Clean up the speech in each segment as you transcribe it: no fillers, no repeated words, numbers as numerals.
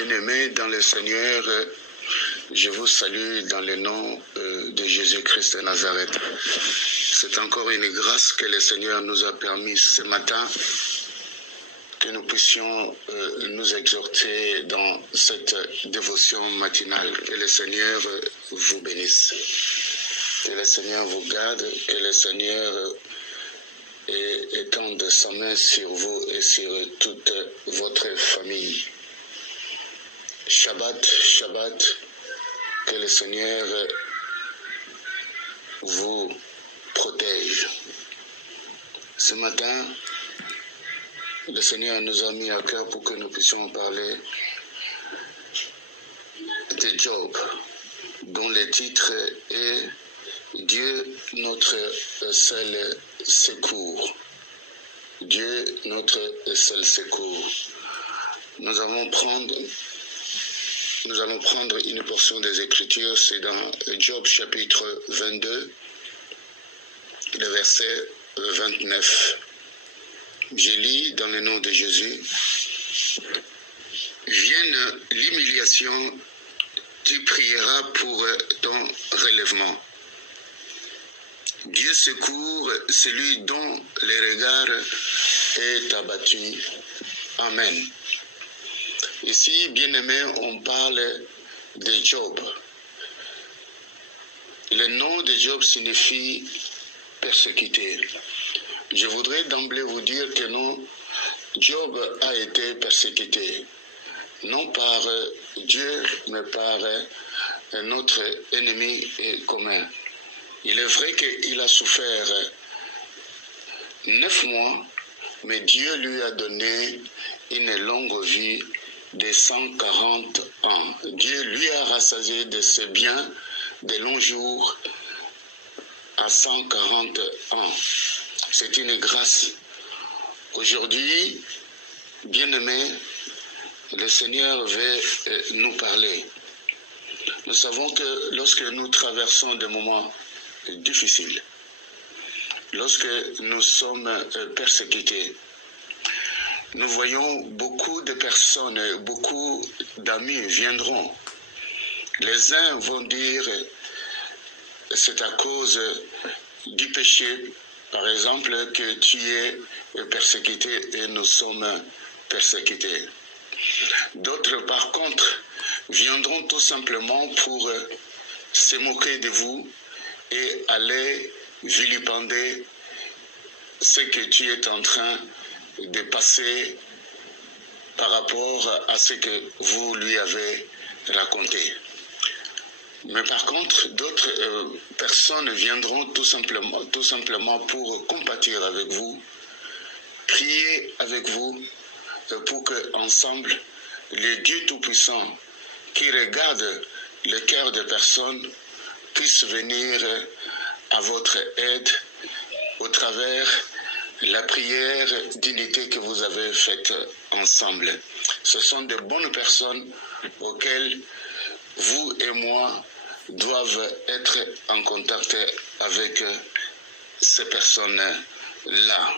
Bien-aimés dans le Seigneur, je vous salue dans le nom de Jésus-Christ de Nazareth. C'est encore une grâce que le Seigneur nous a permis ce matin, que nous puissions nous exhorter dans cette dévotion matinale. Que le Seigneur vous bénisse. Que le Seigneur vous garde, que le Seigneur étende sa main sur vous et sur toute votre famille. Shabbat, Shabbat, que le Seigneur vous protège. Ce matin, le Seigneur nous a mis à cœur pour que nous puissions parler de Job, dont le titre est Dieu notre seul secours. Dieu notre seul secours. Nous allons prendre une portion des Écritures, c'est dans Job chapitre 22, le verset 29. Je lis dans le nom de Jésus. Vienne l'humiliation, tu prieras pour ton relèvement. Dieu secourt celui dont le regard est abattu. Amen. Ici, bien-aimés, on parle de Job. Le nom de Job signifie persécuté. Je voudrais d'emblée vous dire que non, Job a été persécuté, non par Dieu, mais par notre ennemi commun. Il est vrai qu'il a souffert 9 mois, mais Dieu lui a donné une longue vie de 140 ans. Dieu lui a rassasié de ses biens de longs jours à 140 ans. C'est une grâce. Aujourd'hui, bien-aimés, le Seigneur veut nous parler. Nous savons que lorsque nous traversons des moments difficiles, lorsque nous sommes persécutés, nous voyons beaucoup de personnes, beaucoup d'amis viendront. Les uns vont dire c'est à cause du péché, par exemple, que tu es persécuté et nous sommes persécutés. D'autres, par contre, viendront tout simplement pour se moquer de vous et aller vilipender ce que tu es en train de passer par rapport à ce que vous lui avez raconté. Mais par contre, d'autres personnes viendront tout simplement pour compatir avec vous, prier avec vous, pour que ensemble, le Dieu Tout-Puissant, qui regarde le cœur des personnes, puisse venir à votre aide au travers la prière d'unité que vous avez faite ensemble. Ce sont de bonnes personnes auxquelles vous et moi doivent être en contact avec ces personnes-là.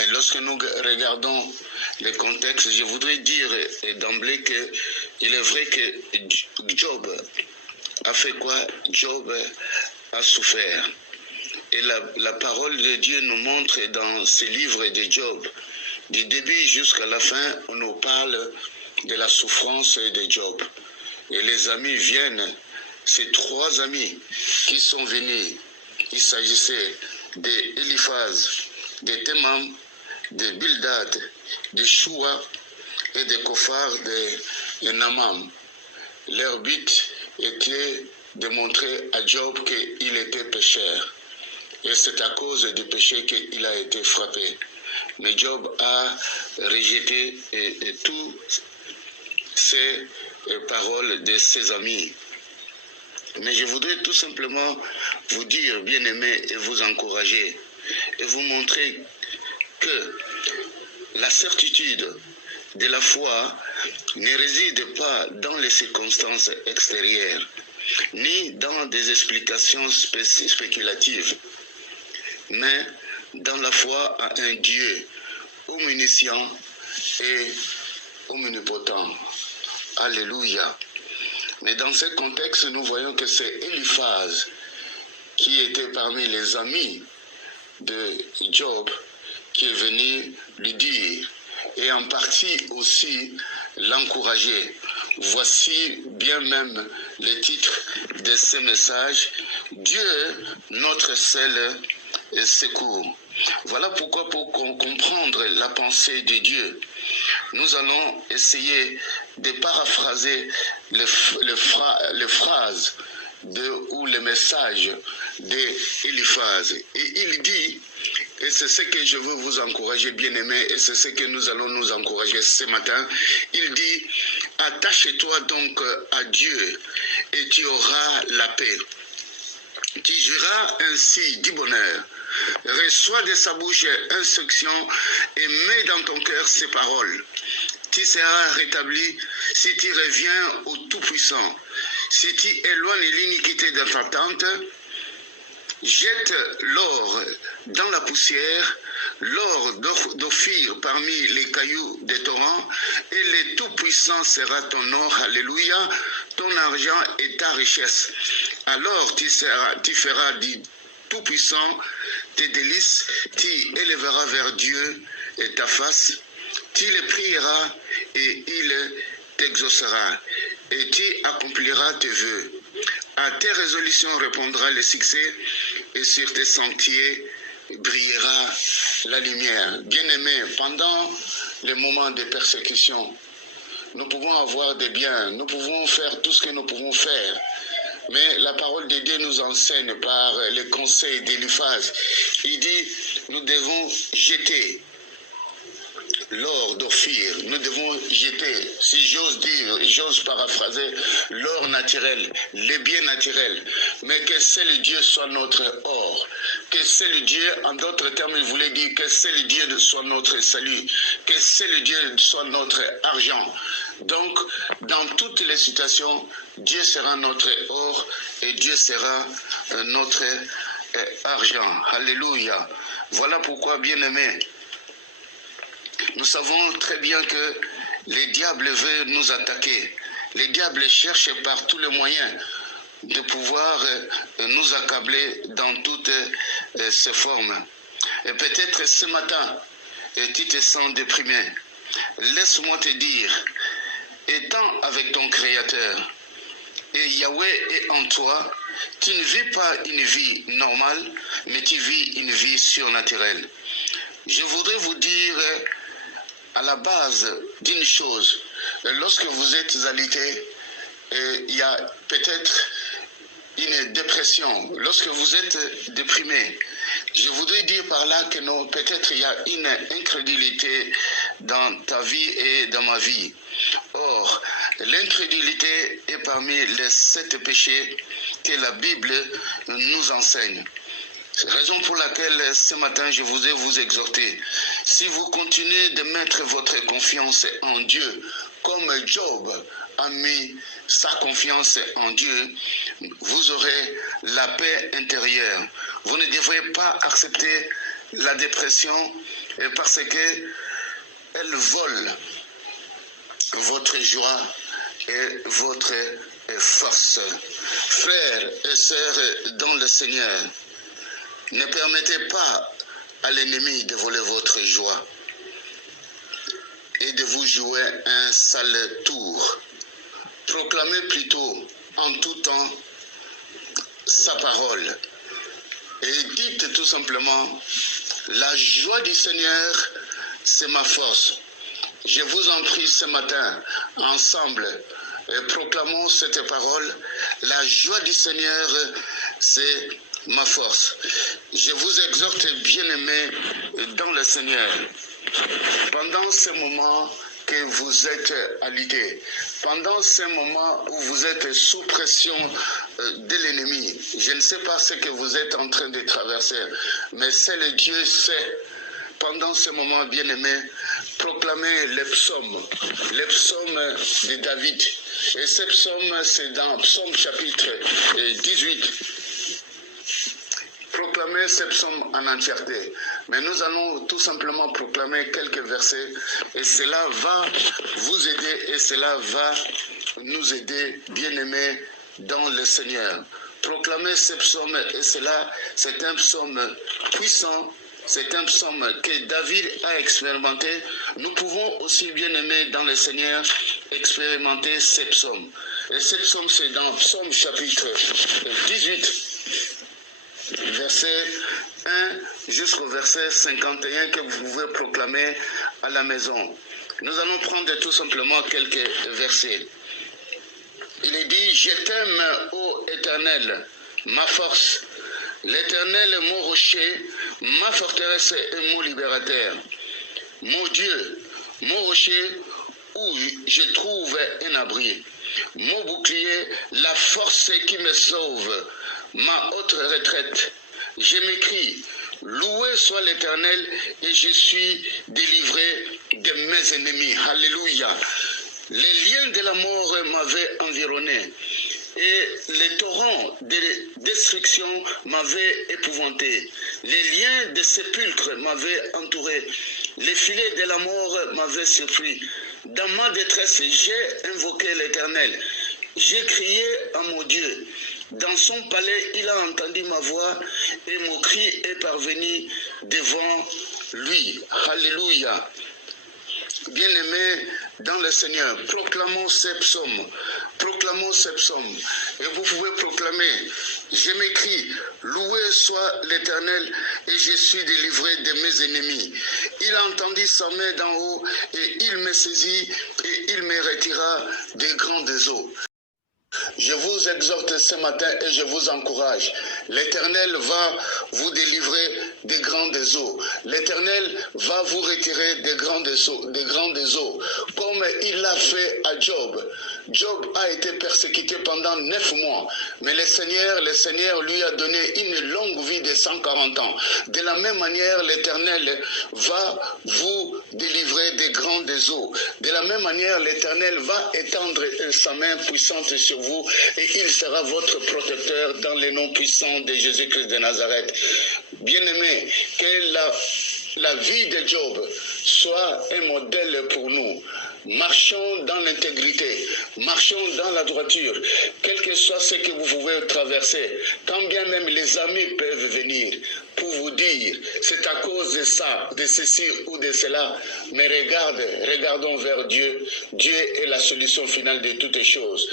Et lorsque nous regardons les contextes, je voudrais dire d'emblée qu'il est vrai que Job a fait quoi? Job a souffert. Et la parole de Dieu nous montre dans ce livre de Job, du début jusqu'à la fin, on nous parle de la souffrance de Job. Et les amis viennent, ces 3 amis qui sont venus, il s'agissait d'Éliphaz, de Théman, de Bildad, de Shua et de Kophar de Namam. Leur but était de montrer à Job qu'il était pécheur. Et c'est à cause du péché qu'il a été frappé. Mais Job a rejeté toutes ces paroles de ses amis. Mais je voudrais tout simplement vous dire, bien-aimés, et vous encourager, et vous montrer que la certitude de la foi ne réside pas dans les circonstances extérieures, ni dans des explications spéculatives, mais dans la foi à un Dieu omniscient et omnipotent. Alléluia. Mais dans ce contexte, nous voyons que c'est Eliphaz qui était parmi les amis de Job qui est venu lui dire, et en partie aussi l'encourager. Voici bien même le titre de ce message, Dieu, notre seul secours. Voilà pourquoi, pour comprendre la pensée de Dieu, nous allons essayer de paraphraser les phrases ou les messages d'Eliphaz. Et il dit, et c'est ce que je veux vous encourager, bien-aimés, et c'est ce que nous allons nous encourager ce matin, il dit, attache-toi donc à Dieu et tu auras la paix. Tu juras ainsi du bonheur. Reçois de sa bouche instruction et mets dans ton cœur ses paroles. Tu seras rétabli si tu reviens au Tout-Puissant. Si tu éloignes l'iniquité de ta tente, jette l'or dans la poussière, l'or d'Ophir parmi les cailloux des torrents, et le Tout-Puissant sera ton or, alléluia, ton argent et ta richesse. Alors tu feras du Tout-Puissant tes délices, tu élèveras vers Dieu et ta face, tu le prieras et il t'exaucera, et tu accompliras tes vœux. À tes résolutions répondra le succès, et sur tes sentiers brillera la lumière. Bien-aimés, pendant les moments de persécution, nous pouvons avoir des biens, nous pouvons faire tout ce que nous pouvons faire. Mais la parole de Dieu nous enseigne par les conseils d'Eliphaz. Il dit, nous devons jeter l'or d'Ophir, nous devons jeter, si j'ose dire, j'ose paraphraser, l'or naturel, les biens naturels, mais que seul Dieu soit notre or, que seul Dieu, en d'autres termes, il voulait dire que seul Dieu soit notre salut, que seul Dieu soit notre argent. Donc, dans toutes les situations, Dieu sera notre or et Dieu sera notre argent. Alléluia. Voilà pourquoi, bien-aimés, nous savons très bien que les diables veulent nous attaquer. Les diables cherchent par tous les moyens de pouvoir nous accabler dans toutes ces formes. Et peut-être ce matin, tu te sens déprimé. Laisse-moi te dire, étant avec ton Créateur, et Yahweh est en toi, tu ne vis pas une vie normale, mais tu vis une vie surnaturelle. Je voudrais vous dire à la base d'une chose, lorsque vous êtes alité, il y a peut-être une dépression, lorsque vous êtes déprimé, je voudrais dire par là que peut-être il y a une incrédulité dans ta vie et dans ma vie. Or, l'incrédulité est parmi les 7 péchés que la Bible nous enseigne. Raison pour laquelle ce matin je voudrais vous exhorter. Si vous continuez de mettre votre confiance en Dieu, comme Job a mis sa confiance en Dieu, vous aurez la paix intérieure. Vous ne devrez pas accepter la dépression parce que elle vole votre joie et votre force. Frères et sœurs dans le Seigneur, ne permettez pas à l'ennemi de voler votre joie et de vous jouer un sale tour. Proclamez plutôt en tout temps sa parole et dites tout simplement, la joie du Seigneur, c'est ma force. Je vous en prie ce matin, ensemble, proclamons cette parole, la joie du Seigneur, c'est ma force. Je vous exhorte, bien-aimés dans le Seigneur, pendant ce moment que vous êtes alité, pendant ce moment où vous êtes sous pression de l'ennemi, je ne sais pas ce que vous êtes en train de traverser, mais seul Dieu sait. Pendant ce moment, bien-aimés, proclamez les psaumes de David. Et ces psaumes, c'est dans Psaume chapitre 18. Proclamez ces psaumes en entièreté. Mais nous allons tout simplement proclamer quelques versets et cela va vous aider et cela va nous aider, bien-aimés, dans le Seigneur. Proclamer ce psaume, et cela, c'est un psaume puissant, c'est un psaume que David a expérimenté. Nous pouvons aussi, bien-aimés, dans le Seigneur, expérimenter ces psaumes. Et ce psaume, c'est dans Psaume chapitre 18, verset 1 jusqu'au verset 51 que vous pouvez proclamer à la maison. Nous allons prendre tout simplement quelques versets. Il est dit, je t'aime, ô Éternel, ma force. L'Éternel est mon rocher, ma forteresse et mon libérateur. Mon Dieu, mon rocher, où je trouve un abri. Mon bouclier, la force qui me sauve, ma haute retraite. Je m'écrie, loué soit l'Éternel et je suis délivré de mes ennemis. Alléluia. Les liens de la mort m'avaient environné et les torrents de destruction m'avaient épouvanté. Les liens de sépulcre m'avaient entouré. Les filets de la mort m'avaient surpris. Dans ma détresse, j'ai invoqué l'Éternel. J'ai crié à mon Dieu. Dans son palais, il a entendu ma voix et mon cri est parvenu devant lui. Alléluia. Bien-aimés dans le Seigneur, proclamons ces psaumes. Proclamons ces psaumes. Et vous pouvez proclamer, je m'écris, loué soit l'Éternel et je suis délivré de mes ennemis. Il a entendu sa main d'en haut et il me saisit et il me retira des grandes eaux. Je vous exhorte ce matin et je vous encourage. L'Éternel va vous délivrer des grandes eaux. L'Éternel va vous retirer des grandes eaux, comme il l'a fait à Job. Job a été persécuté pendant 9 mois, mais le Seigneur lui a donné une longue vie de 140 ans. De la même manière, l'Éternel va vous délivrer des grandes eaux. De la même manière, l'Éternel va étendre sa main puissante sur vous et il sera votre protecteur dans le nom puissant de Jésus-Christ de Nazareth. Bien-aimés, que la vie de Job soit un modèle pour nous. Marchons dans l'intégrité, marchons dans la droiture, quel que soit ce que vous pouvez traverser, quand bien même les amis peuvent venir pour vous dire, c'est à cause de ça, de ceci ou de cela, mais regardons vers Dieu. Dieu est la solution finale de toutes choses.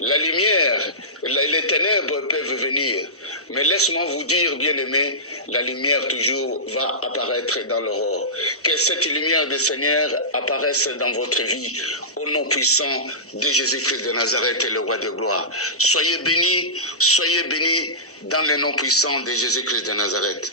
La lumière, les ténèbres peuvent venir, mais laisse-moi vous dire, bien-aimés, la lumière toujours va apparaître dans l'aurore. Que cette lumière du Seigneur apparaisse dans votre vie, au nom puissant de Jésus-Christ de Nazareth, le roi de gloire. Soyez bénis dans le nom puissant de Jésus-Christ de Nazareth.